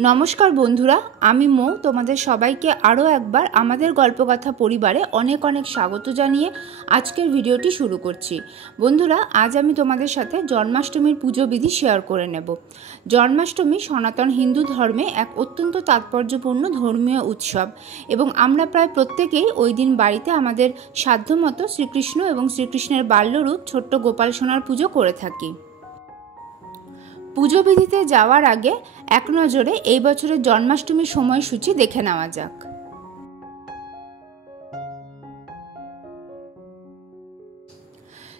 नमस्कार बंधुरा आमी मौ तोमादेर सबाइके आरो एकबार आमादेर गल्पकथा परिवारे अनेक अनेक स्वागत जानिए आजकेर भिडियोटी शुरू करछि। बंधुरा आज आमी तोमादेर साथे जन्माष्टमीर पुजो विधि शेयर करे नेब। जन्माष्टमी सनातन हिंदू धर्मे एक अत्यंत तात्पर्यपूर्ण धर्मीय उत्सव एबं आमरा प्राय प्रत्येकेई ओई दिन बाड़ीते आमादेर साध्यमतो श्रीकृष्ण एबं श्रीकृष्णेर बाल्यरूप छोट्ट गोपाल सोनार पुजो करे थाकि। पुजो विधिते जावार आगे एक नजरे এই বছরের জন্মাষ্টমীর সময়সূচি দেখে নেওয়া যাক।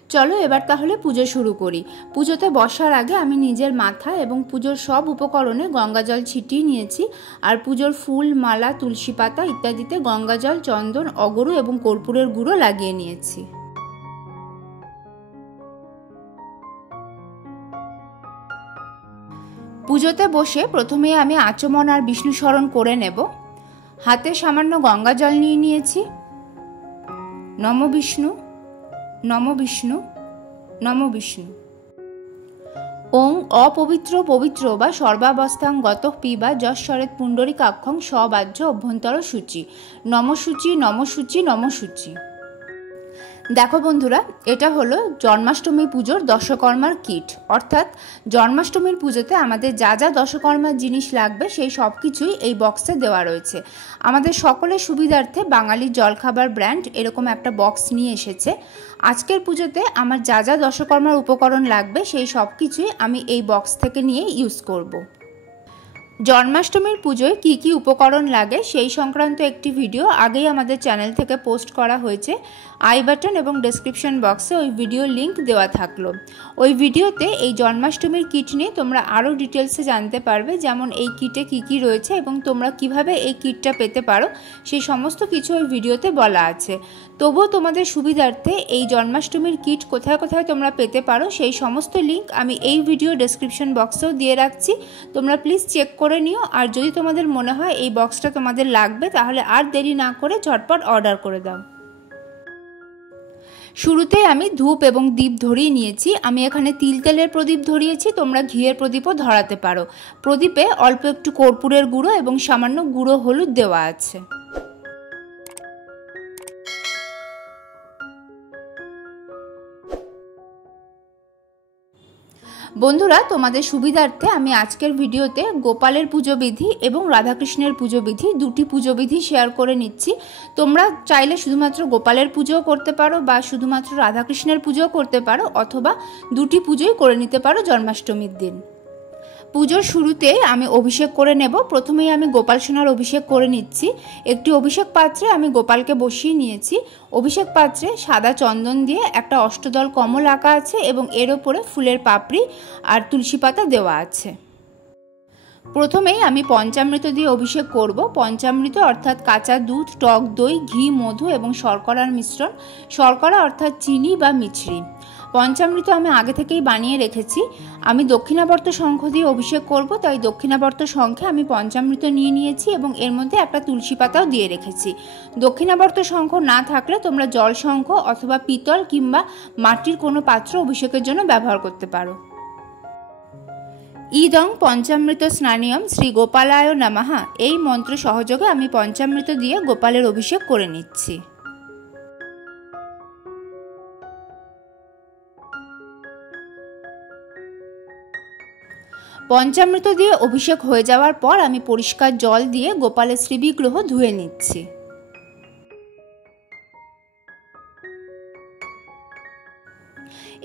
চলো এবার তাহলে পুজো শুরু করি। পুজোতে বসার আগে আমি নিজের মাথা এবং পুজোর সব উপকরণে গঙ্গা জল ছিটিয়ে নিয়েছি আর পুজোর ফুল মালা তুলসী পাতা ইত্যাদিতে গঙ্গা জল চন্দন অগরু এবং কর্পূরের গুঁড়ো লাগিয়ে নিয়েছি। পুজোতে বসে প্রথমেই আমি আচমন আর বিষ্ণু স্মরণ করে নেব। হাতে সামান্য গঙ্গা জল নিয়ে নিয়েছি। নম বিষ্ণু নম বিষ্ণু নম বিষ্ণু। ওং অপবিত্র পবিত্র বা সর্বাবস্থাং গতঃ পিবা যশ্বরেত পুণ্ডরীকাক্ষং সবাহ্য অভ্যন্তর সূচি নম সূচি নম সূচি নম সূচি। देखो बंधुरा এটা হলো জন্মাষ্টমী পুজোর দশকর্মার কিট অর্থাৎ জন্মাষ্টমীর পুজোতে আমাদের যা যা দশকর্মার জিনিস লাগবে সেই সব কিছুই এই বক্সে দেওয়া রয়েছে। আমাদের সকলের সুবিধার্থে বাঙালি জলখাবার ব্র্যান্ড এরকম একটা বক্স নিয়ে এসেছে। আজকের পুজোতে আমার যা যা দশকর্মার উপকরণ লাগবে সেই সব কিছুই আমি এই বক্স থেকে নিয়ে ইউজ করব। জন্মাষ্টমীর পুজোয় কি কি উপকরণ লাগে সেই সংক্রান্ত একটি ভিডিও আগেই আমাদের চ্যানেল থেকে পোস্ট করা হয়েছে। আই বাটন এবং ডেসক্রিপশন বক্সে ওই ভিডিও লিংক দেওয়া থাকলো। ওই ভিডিওতে এই জন্মাষ্টমীর কিট নিয়ে তোমরা আরও ডিটেলসে জানতে পারবে, যেমন এই কিটে কি কি রয়েছে এবং তোমরা কিভাবে এই কিটটা পেতে পারো সেই সমস্ত কিছু ওই ভিডিওতে বলা আছে। তবুও তোমাদের সুবিধার্থে এই জন্মাষ্টমীর কিট কোথায় কোথায় তোমরা পেতে পারো সেই সমস্ত লিংক আমি এই ভিডিও ডেসক্রিপশন বক্সেও দিয়ে রাখছি। তোমরা প্লিজ চেক করে নিও, আর যদি তোমাদের মনে হয় এই বক্সটা তোমাদের লাগবে তাহলে আর দেরি না করে ঝটপট অর্ডার করে দাও। শুরুতে আমি ধূপ এবং দীপ ধরিয়ে নিয়েছি। আমি এখানে তিল তেলের প্রদীপ ধরিয়েছি, তোমরা ঘিয়ের প্রদীপও ধরাতে পারো। প্রদীপে অল্প একটু কর্পূরের গুঁড়ো এবং সামান্য গুঁড়ো হলুদ দেওয়া আছে। বন্ধুরা তোমাদের সুবিধার্থে আমি আজকের ভিডিওতে গোপালের পুজো বিধি এবং রাধাকৃষ্ণের পুজো বিধি দুটি পুজো বিধি শেয়ার করে নিচ্ছি। তোমরা চাইলে শুধুমাত্র গোপালের পুজোও করতে পারো বা শুধুমাত্র রাধাকৃষ্ণের পুজোও করতে পারো, অথবা দুটি পুজোই করে নিতে পারো জন্মাষ্টমীর দিন। পুজোর শুরুতে আমি অভিষেক করে নেব। প্রথমেই আমি গোপাল সোনার অভিষেক করে নিচ্ছি। একটি অভিষেক পাত্রে আমি গোপালকে বসিয়ে নিয়েছি। অভিষেক পাত্রে সাদা চন্দন দিয়ে একটা অষ্টদল কমল আঁকা আছে এবং এর ওপরে ফুলের পাপড়ি আর তুলসী পাতা দেওয়া আছে। প্রথমেই আমি পঞ্চামৃত দিয়ে অভিষেক করব। পঞ্চামৃত অর্থাৎ কাঁচা দুধ, টক দই, ঘি, মধু এবং শর্করার মিশ্রণ। শর্করা অর্থাৎ চিনি বা মিছরি। পঞ্চামৃত আমি আগে থেকেই বানিয়ে রেখেছি। আমি দক্ষিণাবর্ত শঙ্খ দিয়ে অভিষেক করব, তাই দক্ষিণাবর্ত শঙ্খে আমি পঞ্চামৃত নিয়ে নিয়েছি এবং এর মধ্যে একটা তুলসী পাতাও দিয়ে রেখেছি। দক্ষিণাবর্ত শঙ্খ না থাকলে তোমরা জল শঙ্খ অথবা পিতল কিংবা মাটির কোনো পাত্র অভিষেকের জন্য ব্যবহার করতে পারো। ইদং পঞ্চামৃত স্নানিয়ম শ্রী গোপালায় নমঃ এই মন্ত্র সহযোগে আমি পঞ্চামৃত দিয়ে গোপালের অভিষেক করে নিচ্ছি। পঞ্চামৃত দিয়ে অভিষেক হয়ে যাওয়ার পর আমি পরিষ্কার জল দিয়ে গোপালের শ্রীবিগ্রহ ধুয়ে নিচ্ছি।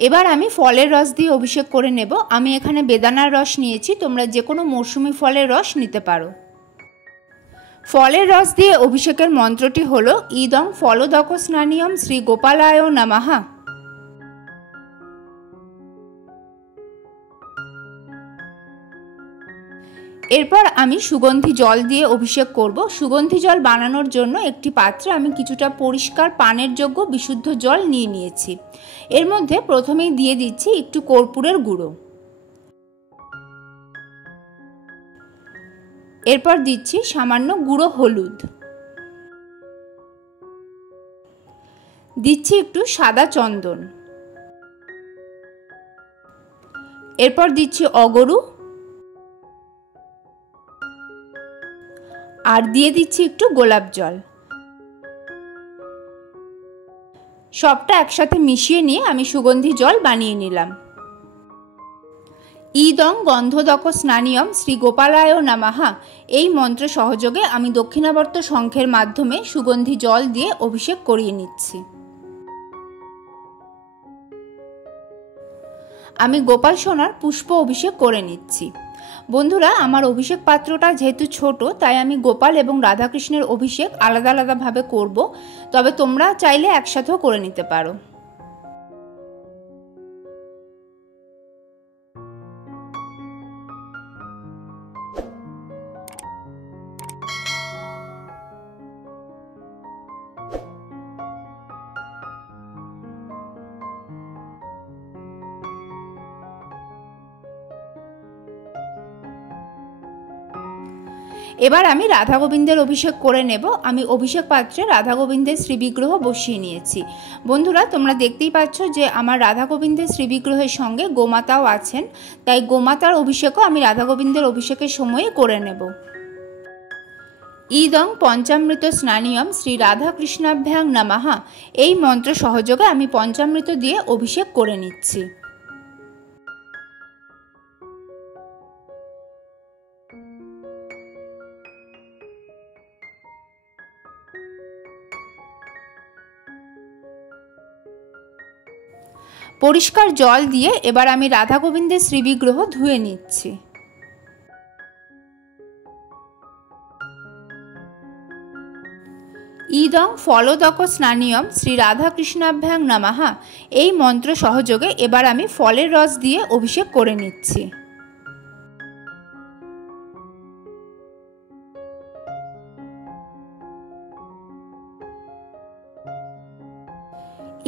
এবার আমি ফলের রস দিয়ে অভিষেক করে নেব। আমি এখানে বেদানার রস নিয়েছি, তোমরা যে কোনো মৌসুমি ফলের রস নিতে পারো। ফলের রস দিয়ে অভিষেকের মন্ত্রটি হলো ইদং ফলোদক স্নানিয়ম শ্রী গোপালায় নমঃ। এরপর আমি সুগন্ধি জল দিয়ে অভিষেক করব। সুগন্ধি জল বানানোর জন্য একটি পাত্রে আমি কিছুটা পরিষ্কার পানের যোগ্য বিশুদ্ধ জল নিয়ে নিয়েছি। এর মধ্যে প্রথমেই দিয়ে দিচ্ছি একটু কর্পূরের গুঁড়ো। এরপর দিচ্ছি সামান্য গুঁড়ো হলুদ। দিচ্ছি একটু সাদা চন্দন। এরপর দিচ্ছি অগরু, আর দিয়ে দিচ্ছি একটু গোলাপ জল। সবটা একসাথে মিশিয়ে নিয়ে আমি সুগন্ধি জল বানিয়ে নিলাম। ইদং গন্ধোদক স্নানিয়ম শ্রী গোপালায় নমঃ এই মন্ত্র সহযোগে আমি দক্ষিণাবর্ত শঙ্খের মাধ্যমে সুগন্ধি জল দিয়ে অভিষেক করিয়ে নিচ্ছি। আমি গোপাল সোনার পুষ্প অভিষেক করে নিচ্ছি। বন্ধুরা, আমার অভিষেক পাত্রটা যেহেতু ছোট, তাই আমি গোপাল এবং রাধাকৃষ্ণের অভিষেক আলাদা আলাদাভাবে করব, তবে তোমরা চাইলে একসাথেও করে নিতে পারো। এবার আমি রাধা গোবিন্দের অভিষেক করে নেব। আমি অভিষেক পাত্রে রাধা গোবিন্দের শ্রীবিগ্রহ বসিয়ে নিয়েছি। বন্ধুরা, তোমরা দেখতেই পাচ্ছ যে আমার রাধা গোবিন্দের শ্রীবিগ্রহের সঙ্গে গোমাতাও আছেন, তাই গোমাতার অভিষেকও আমি রাধা গোবিন্দের অভিষেকের সময়ে করে নেব। ইদং পঞ্চামৃত স্নানিয়ম শ্রী রাধা কৃষ্ণাভ্যাং নমঃ এই মন্ত্র সহযোগে আমি পঞ্চামৃত দিয়ে অভিষেক করে নিচ্ছি। পরিষ্কার জল দিয়ে এবার আমি রাধা গোবিন্দের শ্রীবিগ্রহ ধুয়ে নিচ্ছি। ইদং ফলোদক স্নানিয়ম শ্রী রাধা কৃষ্ণাভ্যাং নমঃ এই মন্ত্র সহযোগে এবার আমি ফলের রস দিয়ে অভিষেক করে নিচ্ছি।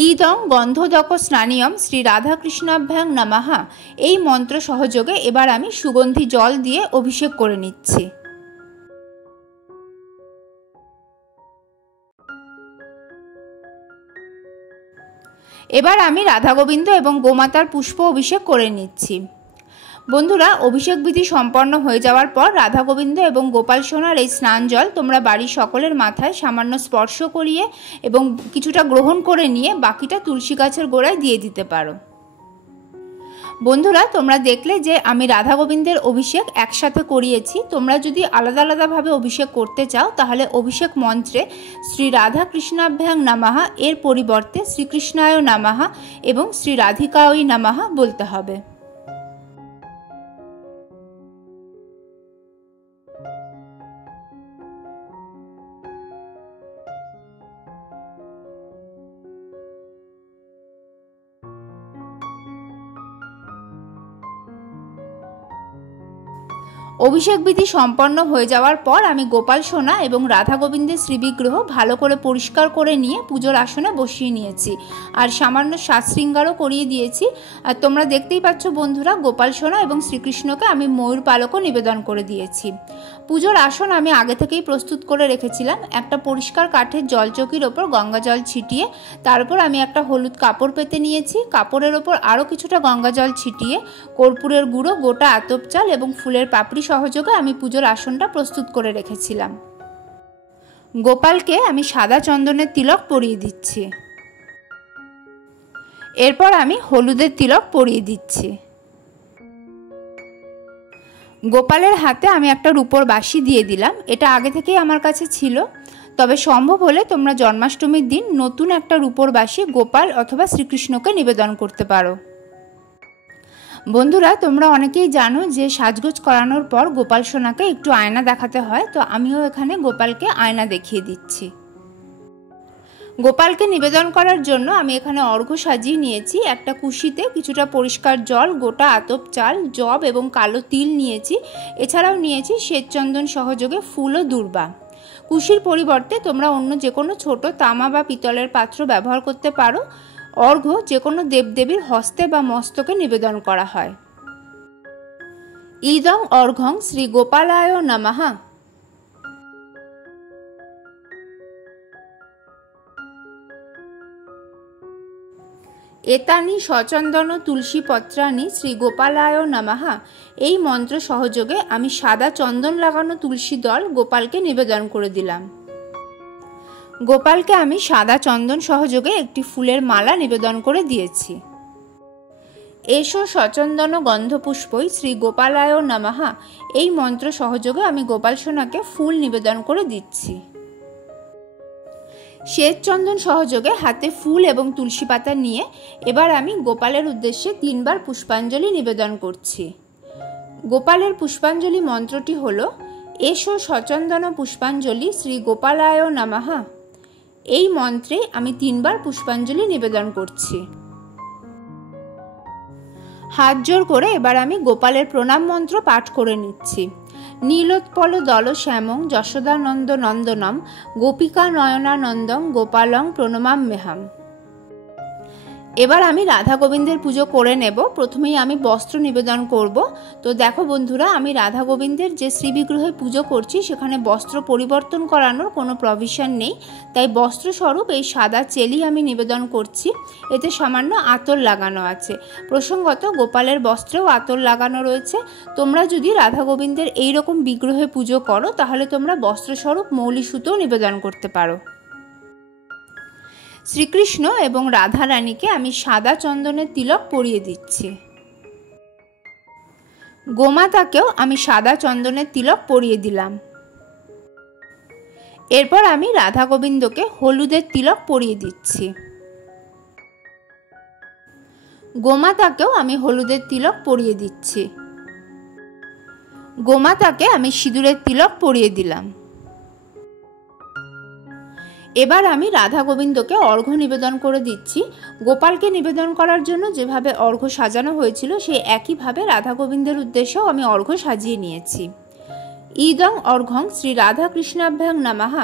ইদং গন্ধোদক স্নানিয়ম শ্রী রাধা কৃষ্ণাভ্যাং নমঃ এই মন্ত্র সহযোগে এবার আমি সুগন্ধি জল দিয়ে অভিষেক করে নিচ্ছি। এবার আমি রাধা গোবিন্দ এবং গোমাতার পুষ্প অভিষেক করে নিচ্ছি। বন্ধুরা, অভিষেক বিধি সম্পন্ন হয়ে যাওয়ার পর রাধা গোবিন্দ এবং গোপাল সোনার এই স্নান জল তোমরা বাড়ির সকলের মাথায় সামান্য স্পর্শ করিয়ে এবং কিছুটা গ্রহণ করে নিয়ে বাকিটা তুলসী গাছের গোড়ায় দিয়ে দিতে পারো। বন্ধুরা, তোমরা দেখলে যে আমি রাধা গোবিন্দের অভিষেক একসাথে করিয়েছি। তোমরা যদি আলাদা আলাদাভাবে অভিষেক করতে চাও তাহলে অভিষেক মন্ত্রে শ্রী রাধা কৃষ্ণাভ্যাং নমঃ এর পরিবর্তে শ্রীকৃষ্ণায় নমঃ এবং শ্রী রাধিকায় নমঃ বলতে হবে। অভিষেক বিধি সম্পন্ন হয়ে যাওয়ার পর আমি গোপাল সোনা এবং রাধা গোবিন্দের শ্রীবিগ্রহ ভালো করে পরিষ্কার করে নিয়ে পুজোর আসনে বসিয়ে নিয়েছি আর সামান্য সাজ শৃঙ্গারও করিয়ে দিয়েছি। আর তোমরা দেখতেই পাচ্ছ বন্ধুরা, গোপাল সোনা এবং শ্রীকৃষ্ণকে আমি ময়ূর পালকও নিবেদন করে দিয়েছি। পুজোর আসন আমি আগে থেকেই প্রস্তুত করে রেখেছিলাম। একটা পরিষ্কার কাঠের জলচকির ওপর গঙ্গা জল ছিটিয়ে তার উপর আমি একটা হলুদ কাপড় পেতে নিয়েছি। কাপড়ের ওপর আরও কিছুটা গঙ্গা জল ছিটিয়ে কর্পূরের গুঁড়ো, গোটা আতপ চাল এবং ফুলের পাপড়ি সহযোগে আমি পুজোর আসনটা প্রস্তুত করে রেখেছিলাম। গোপালকে আমি সাদা চন্দনের তিলক পরিয়ে দিচ্ছি। এরপর আমি হলুদের তিলক পরিয়ে দিচ্ছি। গোপালের হাতে আমি একটা রূপোর বাঁশি দিয়ে দিলাম। এটা আগে থেকেই আমার কাছে ছিল, তবে সম্ভব হলে তোমরা জন্মাষ্টমীর দিন নতুন একটা রূপোর বাঁশি গোপাল অথবা শ্রীকৃষ্ণকে নিবেদন করতে পারো। বন্ধুরা, তোমরা অনেকেই জানো যে সাজগোজ করানোর পর গোপাল সোনাকে একটু আয়না দেখাতে হয়, তো আমিও এখানে গোপালকে আয়না দেখিয়ে দিচ্ছি। গোপালকে নিবেদন করার জন্য আমি এখানে অর্ঘ্য সাজিয়ে নিয়েছি। একটা কুশিতে কিছুটা পরিষ্কার জল, গোটা আতপ চাল, জব এবং কালো তিল নিয়েছি। এছাড়াও নিয়েছি শ্বেতচন্দন সহযোগে ফুল ও দূর্বা। কুশির পরিবর্তে তোমরা অন্য যে কোনো ছোট তামা বা পিতলের পাত্র ব্যবহার করতে পারো। অর্ঘ্য যে কোনো দেবদেবীর হস্তে বা মস্তকে নিবেদন করা হয়। ইদং অর্ঘ্যং শ্রী গোপালায় নমঃ। এতানি সচন্দন তুলসী পত্রানি শ্রী গোপালায় নমঃ এই মন্ত্র সহযোগে আমি সাদা চন্দন লাগানো তুলসী দল গোপালকে নিবেদন করে দিলাম। গোপালকে আমি সাদা চন্দন সহযোগে একটি ফুলের মালা নিবেদন করে দিয়েছি। এসো সচন্দন গন্ধপুষ্পই শ্রী গোপালায় নমঃ এই মন্ত্র সহযোগে আমি গোপাল সোনাকে ফুল নিবেদন করে দিচ্ছি। শ্বেত চন্দন সহযোগে হাতে ফুল এবং তুলসী পাতা নিয়ে এবার আমি গোপালের উদ্দেশ্যে 3 বার পুষ্পাঞ্জলি নিবেদন করছি। গোপালের পুষ্পাঞ্জলি মন্ত্রটি হল এসো সচন্দন পুষ্পাঞ্জলি শ্রী গোপালায় নমঃ। এই মন্ত্রে আমি 3 বার পুষ্পাঞ্জলি নিবেদন করছি। হাত জোড় করে এবার আমি গোপালের প্রণাম মন্ত্র পাঠ করে নিচ্ছি। নীলোৎপল দল শ্যামং যশোদানন্দ নন্দনম গোপিকা নয়নানন্দং গোপালং প্রণমাম্যহম। এবার আমি রাধা গোবিন্দের পুজো করে নেব। প্রথমেই আমি বস্ত্র নিবেদন করব। তো দেখো বন্ধুরা, আমি রাধা গোবিন্দের যে শ্রীবিগ্রহে পুজো করছি সেখানে বস্ত্র পরিবর্তন করানোর কোনো প্রভিশন নেই, তাই বস্ত্রস্বরূপ এই সাদা চেলি আমি নিবেদন করছি। এতে সামান্য আতর লাগানো আছে। প্রসঙ্গত গোপালের বস্ত্রেও আতর লাগানো রয়েছে। তোমরা যদি রাধা গোবিন্দের এইরকম বিগ্রহে পুজো করো তাহলে তোমরা বস্ত্রস্বরূপ মৌলি সুতো নিবেদন করতে পারো। শ্রীকৃষ্ণ এবং রাধা রানীকে আমি সাদা চন্দনের তিলক পরিয়ে দিচ্ছি। গোমাতাকেও আমি সাদা চন্দনের তিলক পরিয়ে দিলাম। এরপর আমি রাধা গোবিন্দকে হলুদের তিলক পরিয়ে দিচ্ছি। গোমাতাকেও আমি হলুদের তিলক পরিয়ে দিচ্ছি। গোমাতাকে আমি সিঁদুরের তিলক পরিয়ে দিলাম। এবার আমি রাধা গোবিন্দকে অর্ঘ্য নিবেদন করে দিচ্ছি। গোপালকে নিবেদন করার জন্য যেভাবে অর্ঘ্য সাজানো হয়েছিল সেই একইভাবে রাধা গোবিন্দের উদ্দেশ্যেও আমি অর্ঘ্য সাজিয়ে নিয়েছি। ইদং অর্ঘ্যং শ্রী রাধা কৃষ্ণাভ্যাং নমঃ।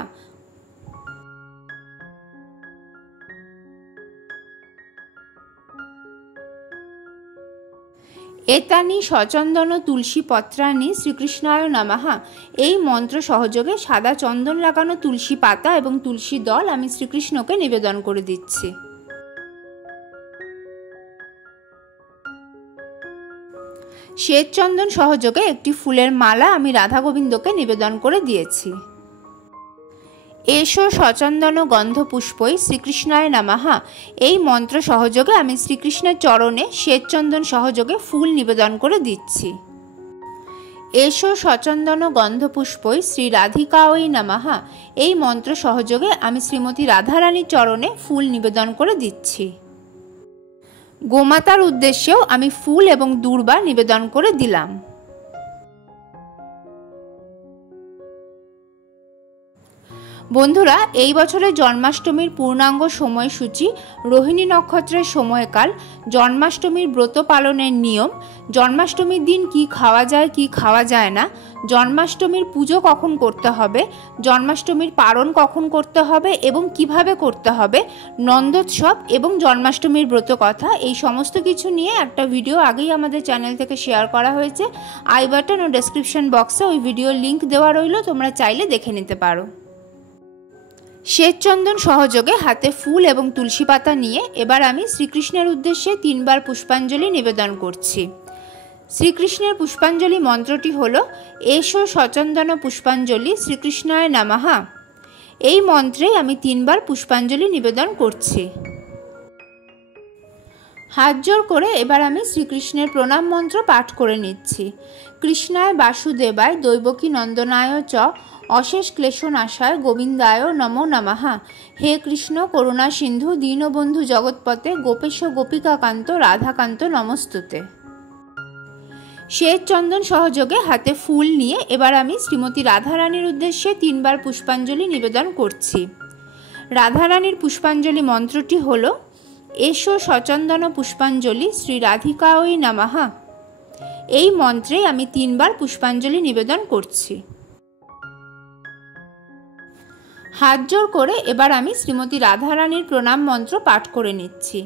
এতানি সচন্দন তুলসী পত্রানি শ্রীকৃষ্ণায় নমঃ এই মন্ত্র সহযোগে সাদা চন্দন লাগানো তুলসী পাতা এবং তুলসী দল আমি শ্রীকৃষ্ণকে নিবেদন করে দিচ্ছি। শ্বেত চন্দন সহযোগে একটি ফুলের মালা আমি রাধা গোবিন্দকে নিবেদন করে দিয়েছি। এসো সচন্দন গন্ধপুষ্পই শ্রীকৃষ্ণায় নমঃ এই মন্ত্র সহযোগে আমি শ্রীকৃষ্ণের চরণে শ্বেতচন্দন সহযোগে ফুল নিবেদন করে দিচ্ছি। এসো সচন্দন গন্ধপুষ্পই শ্রী রাধিকায় নমঃ এই মন্ত্র সহযোগে আমি শ্রীমতী রাধারানীর চরণে ফুল নিবেদন করে দিচ্ছি। গোমাতার উদ্দেশ্যেও আমি ফুল এবং দূর্বা নিবেদন করে দিলাম। বন্ধুরা, এই বছরের জন্মাষ্টমীর পূর্ণাঙ্গ সময়সূচি, রোহিণী নক্ষত্রের সময়কাল, জন্মাষ্টমীর ব্রত পালনের নিয়ম, জন্মাষ্টমীর দিন কি খাওয়া যায় কি খাওয়া যায় না, জন্মাষ্টমীর পুজো কখন করতে হবে, জন্মাষ্টমীর পারণ কখন করতে হবে এবং কিভাবে করতে হবে, নন্দোৎসব এবং জন্মাষ্টমীর ব্রত কথা, এই সমস্ত কিছু নিয়ে একটা ভিডিও আগেই আমাদের চ্যানেল থেকে শেয়ার করা হয়েছে। আই বাটন ও ডেসক্রিপশন বক্সে ওই ভিডিওর লিঙ্ক দেওয়া রইল, তোমরা চাইলে দেখে নিতে পারো। শ্বেতচন্দন সহযোগে হাতে ফুল এবং তুলসী পাতা নিয়ে এবার আমি শ্রীকৃষ্ণের উদ্দেশ্যে 3 বার পুষ্পাঞ্জলি নিবেদন করছি। শ্রীকৃষ্ণের পুষ্পাঞ্জলি মন্ত্রটি হল এসো সচন্দন পুষ্পাঞ্জলি শ্রীকৃষ্ণায় নমঃ। এই মন্ত্রে আমি 3 বার পুষ্পাঞ্জলি নিবেদন করছি। হাত জোড় করে এবার আমি শ্রীকৃষ্ণের প্রণাম মন্ত্র পাঠ করে নিচ্ছি। কৃষ্ণায় বাসুদেবায় দৈবকী নন্দনায় চ অশেষ ক্লেশনাশায় গোবিন্দায় নমো নমঃ। হে কৃষ্ণ করুণা সিন্ধু দীনবন্ধু জগৎপতে গোপেশ গোপিকাকান্ত রাধাকান্ত নমস্তুতে। শ্বেত চন্দন সহযোগে হাতে ফুল নিয়ে এবার আমি শ্রীমতী রাধারানীর উদ্দেশ্যে 3 বার পুষ্পাঞ্জলি নিবেদন করছি। রাধারানীর পুষ্পাঞ্জলি মন্ত্রটি হল এসো সচন্দন পুষ্পাঞ্জলি শ্রী রাধিকায় নমঃ। এই মন্ত্রে আমি 3 বার পুষ্পাঞ্জলি নিবেদন করছি। হাত জোড় করে এবার আমি শ্রীমতী রাধারানীর প্রণাম মন্ত্র পাঠ করে নিচ্ছি।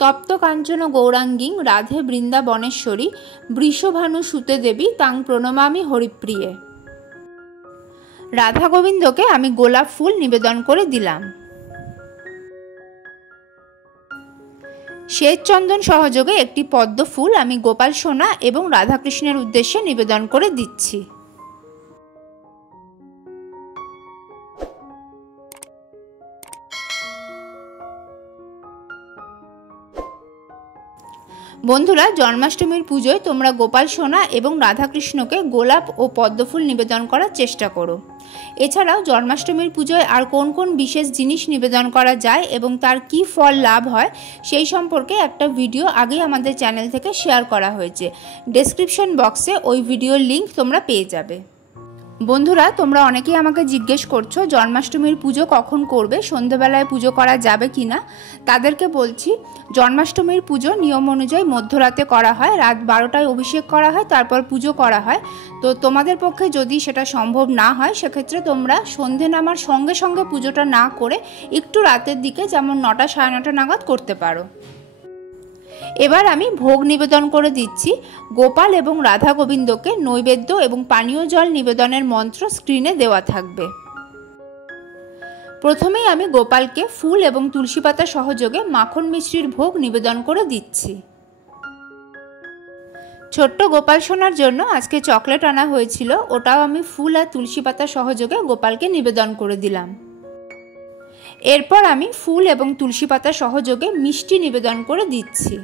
তপ্ত কাঞ্চন গৌরাঙ্গীং রাধে বৃন্দাবনেশ্বরী বৃষভানু সুতে দেবী তাং প্রণমামি হরিপ্রিয়ে। রাধা গোবিন্দকে আমি গোলাপ ফুল নিবেদন করে দিলাম। শ্বেত চন্দন সহযোগে একটি পদ্ম ফুল আমি গোপাল সোনা এবং রাধাকৃষ্ণের উদ্দেশ্যে নিবেদন করে দিচ্ছি। বন্ধুরা, জন্মাষ্টমীর পুজোয় তোমরা গোপাল সোনা এবং রাধাকৃষ্ণকে গোলাপ ও পদ্মফুল নিবেদন করার চেষ্টা করো। এছাড়াও জন্মাষ্টমীর পুজোয় আর কোন কোন বিশেষ জিনিস নিবেদন করা যায় এবং তার কি ফল লাভ হয় সেই সম্পর্কে একটা ভিডিও আগেই আমাদের চ্যানেল থেকে শেয়ার করা হয়েছে। ডেসক্রিপশন বক্সে ওই ভিডিওর লিংক তোমরা পেয়ে যাবে। বন্ধুরা, তোমরা অনেকেই আমাকে জিজ্ঞেস করছো জন্মাষ্টমীর পুজো কখন করবে, সন্ধ্যেবেলায় পুজো করা যাবে কি না। তাদেরকে বলছি, জন্মাষ্টমীর পুজো নিয়ম অনুযায়ী মধ্যরাতে করা হয়, রাত 12টায় অভিষেক করা হয়, তারপর পুজো করা হয়। তো তোমাদের পক্ষে যদি সেটা সম্ভব না হয় সেক্ষেত্রে তোমরা সন্ধে নামার সঙ্গে সঙ্গে পুজোটা না করে একটু রাতের দিকে, যেমন 9টা 9:30 নাগাদ করতে পারো। এবার আমি ভোগ নিবেদন করে দিচ্ছি। গোপাল এবং রাধা গোবিন্দকে নৈবেদ্য এবং পানীয় জল নিবেদনের মন্ত্র স্ক্রিনে দেওয়া থাকবে। প্রথমেই আমি গোপালকে ফুল এবং তুলসী পাতা সহযোগে মাখন মিশ্রির ভোগ নিবেদন করে দিচ্ছি। ছোট্ট গোপাল সোনার জন্য আজকে চকলেট আনা হয়েছিল, ওটাও আমি ফুল আর তুলসী পাতা সহযোগে গোপালকে নিবেদন করে দিলাম। এরপর আমি ফুল এবং তুলসী পাতা সহযোগে মিষ্টি নিবেদন করে দিচ্ছি।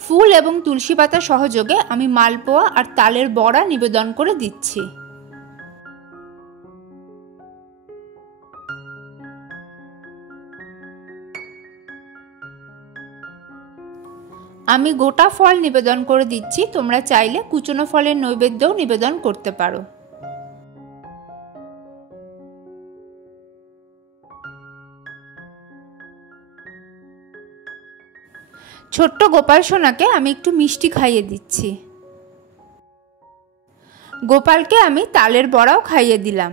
ফুল এবং তুলসী পাতা সহযোগে আমি মালপোয়া আর তালের বড়া নিবেদন করে দিচ্ছি। আমি গোটা ফল নিবেদন করে দিচ্ছি, তোমরা চাইলে কুচনো ফলের নৈবেদ্যও নিবেদন করতে পারো। ছোট্ট গোপাল সোনাকে আমি একটু মিষ্টি খাইয়ে দিচ্ছি। গোপালকে আমি তালের বড়াও খাইয়ে দিলাম।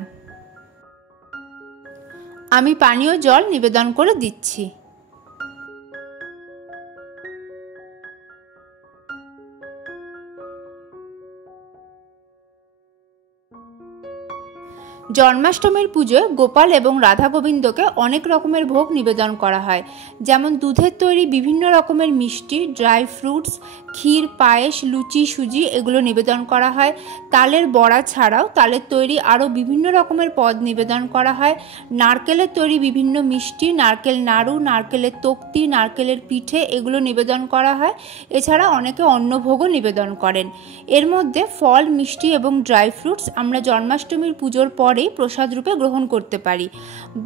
আমি পানীয় জল নিবেদন করে দিচ্ছি। জন্মাষ্টমীর পুজোয় গোপাল এবং রাধা গোবিন্দকে অনেক রকমের ভোগ নিবেদন করা হয়, যেমন দুধের তৈরি বিভিন্ন রকমের মিষ্টি, ড্রাই ফ্রুটস, ক্ষীর, পায়েস, লুচি, সুজি এগুলো নিবেদন করা হয়। তালের বড়া ছাড়াও তালের তৈরি আরও বিভিন্ন রকমের পদ নিবেদন করা হয়। নারকেলের তৈরি বিভিন্ন মিষ্টি, নারকেল নাড়ু, নারকেলের তক্তি, নারকেলের পিঠে এগুলো নিবেদন করা হয়। এছাড়া অনেকে অন্নভোগও নিবেদন করেন। এর মধ্যে ফল, মিষ্টি এবং ড্রাই ফ্রুটস আমরা জন্মাষ্টমীর পুজোর পরেই প্রসাদ রূপে গ্রহণ করতে পারি।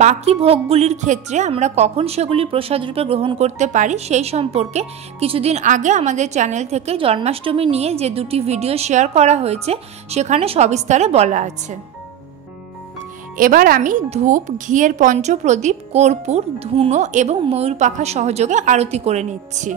বাকি ভোগগুলির ক্ষেত্রে আমরা কখন সেগুলি প্রসাদ রূপে গ্রহণ করতে পারি সেই সম্পর্কে কিছুদিন আগে আমাদের চ্যানেল থেকে জন্মাষ্টমী নিয়ে যে দুটি ভিডিও শেয়ার করা হয়েছে সেখানে সবিস্তারে বলা আছে। এবার আমি ধূপ, ঘিয়ের পঞ্চপ্রদীপ, কর্পূর, ধুনো এবং ময়ূর পাখা সহযোগে আরতি করে নিচ্ছি।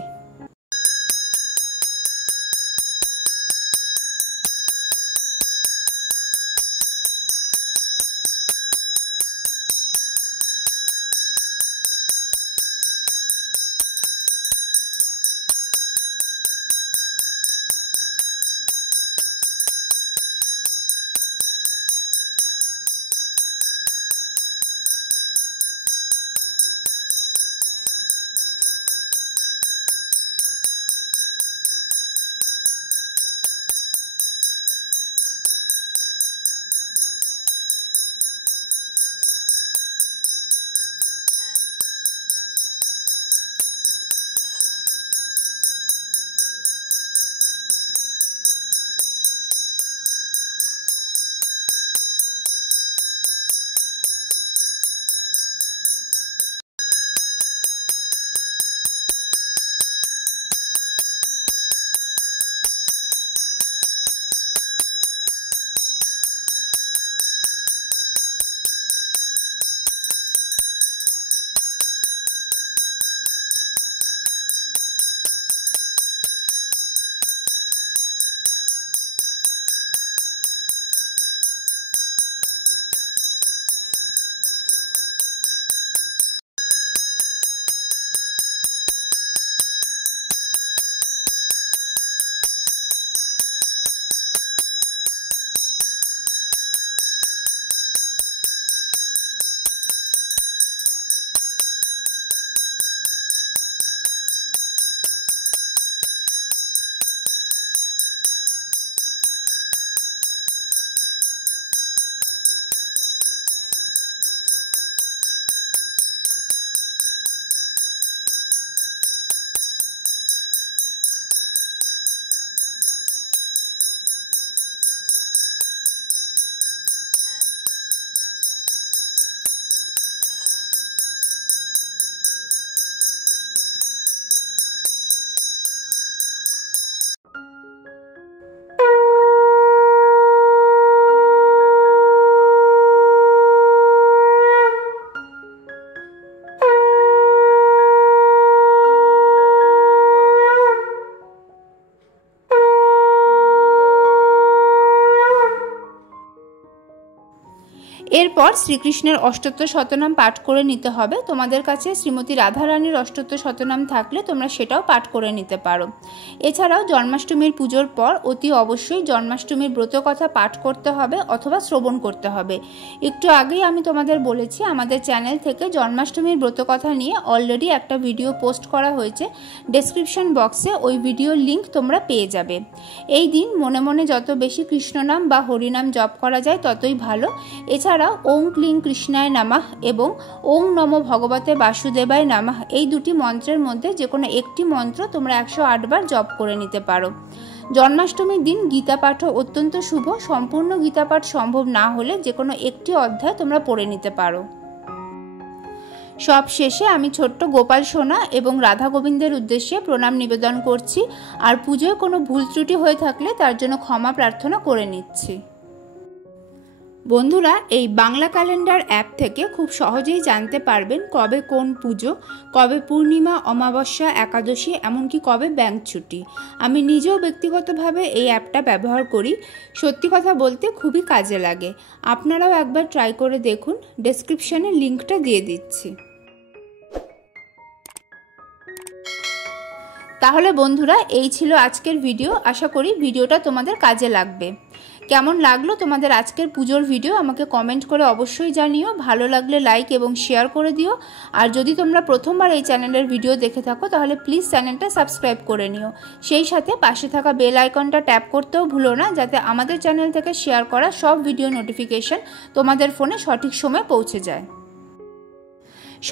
এরপর শ্রীকৃষ্ণের অষ্টোত্তর শতনাম পাঠ করে নিতে হবে। তোমাদের কাছে শ্রীমতী রাধারানীর অষ্টোত্তর শতনাম থাকলে তোমরা সেটাও পাঠ করে নিতে পারো। এছাড়াও জন্মাষ্টমীর পুজোর পর অতি অবশ্যই জন্মাষ্টমীর ব্রত কথা পাঠ করতে হবে অথবা শ্রবণ করতে হবে। একটু আগেই আমি তোমাদের বলেছি আমাদের চ্যানেল থেকে জন্মাষ্টমীর ব্রত কথা নিয়ে অলরেডি একটা ভিডিও পোস্ট করা হয়েছে। ডেসক্রিপশন বক্সে ওই ভিডিওর লিঙ্ক তোমরা পেয়ে যাবে। এই দিন মনে মনে যত বেশি কৃষ্ণনাম বা হরিনাম জপ করা যায় ততই ভালো। এছাড়াও ওং ক্লিং কৃষ্ণায় নমঃ এবং ওং নমো ভগবতে বাসুদেবায় নমঃ এই দুটি মন্ত্রের মধ্যে যে কোনো একটি মন্ত্র তোমরা 108 বার জপ করে নিতে পারো। জন্মাষ্টমীর দিন গীতা পাঠও অত্যন্ত শুভ। সম্পূর্ণ গীতা পাঠ সম্ভব না হলে যে কোনো একটি অধ্যায় তোমরা পড়ে নিতে পারো। সব শেষে আমি ছোট্ট গোপাল সোনা এবং রাধা গোবিন্দের উদ্দেশ্যে প্রণাম নিবেদন করছি। আর পুজোয় কোনো ভুল ত্রুটি হয়ে থাকলে তার জন্য ক্ষমা প্রার্থনা করে নিচ্ছি। বন্ধুরা, এই বাংলা ক্যালেন্ডার অ্যাপ থেকে খুব সহজেই জানতে পারবেন কবে কোন পুজো, কবে পূর্ণিমা, অমাবস্যা, একাদশী, এমনকি কবে ব্যাংক ছুটি। আমি নিজেও ব্যক্তিগতভাবে এই অ্যাপটা ব্যবহার করি। সত্যি কথা বলতে খুবই কাজে লাগে। আপনারাও একবার ট্রাই করে দেখুন। ডেসক্রিপশনে লিঙ্কটা দিয়ে দিচ্ছি। তাহলে বন্ধুরা, এই ছিল আজকের ভিডিও। আশা করি ভিডিওটা তোমাদের কাজে লাগবে। কেমন লাগলো তোমাদের আজকের পুজোর ভিডিও আমাকে কমেন্ট করে অবশ্যই জানিও। ভালো লাগলে লাইক এবং শেয়ার করে দিও। আর যদি তোমরা প্রথমবার এই চ্যানেলের ভিডিও দেখে থাকো তাহলে প্লিজ চ্যানেলটা সাবস্ক্রাইব করে নিও। সেই সাথে পাশে থাকা বেল আইকনটা ট্যাপ করতেও ভুলো না, যাতে আমাদের চ্যানেল থেকে শেয়ার করা সব ভিডিও নোটিফিকেশন তোমাদের ফোনে সঠিক সময়ে পৌঁছে যায়।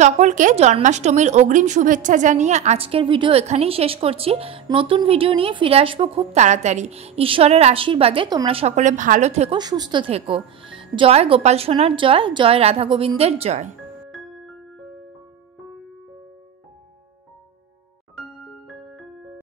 সকলকে জন্মাষ্টমীর অগ্রিম শুভেচ্ছা জানিয়ে আজকের ভিডিও এখানেই শেষ করছি। নতুন ভিডিও নিয়ে ফিরে আসবো খুব তাড়াতাড়ি। ঈশ্বরের আশীর্বাদে তোমরা সকলে ভালো থেকো, সুস্থ থেকো। জয় গোপাল সোনার জয়, জয় রাধা গোবিন্দের জয়।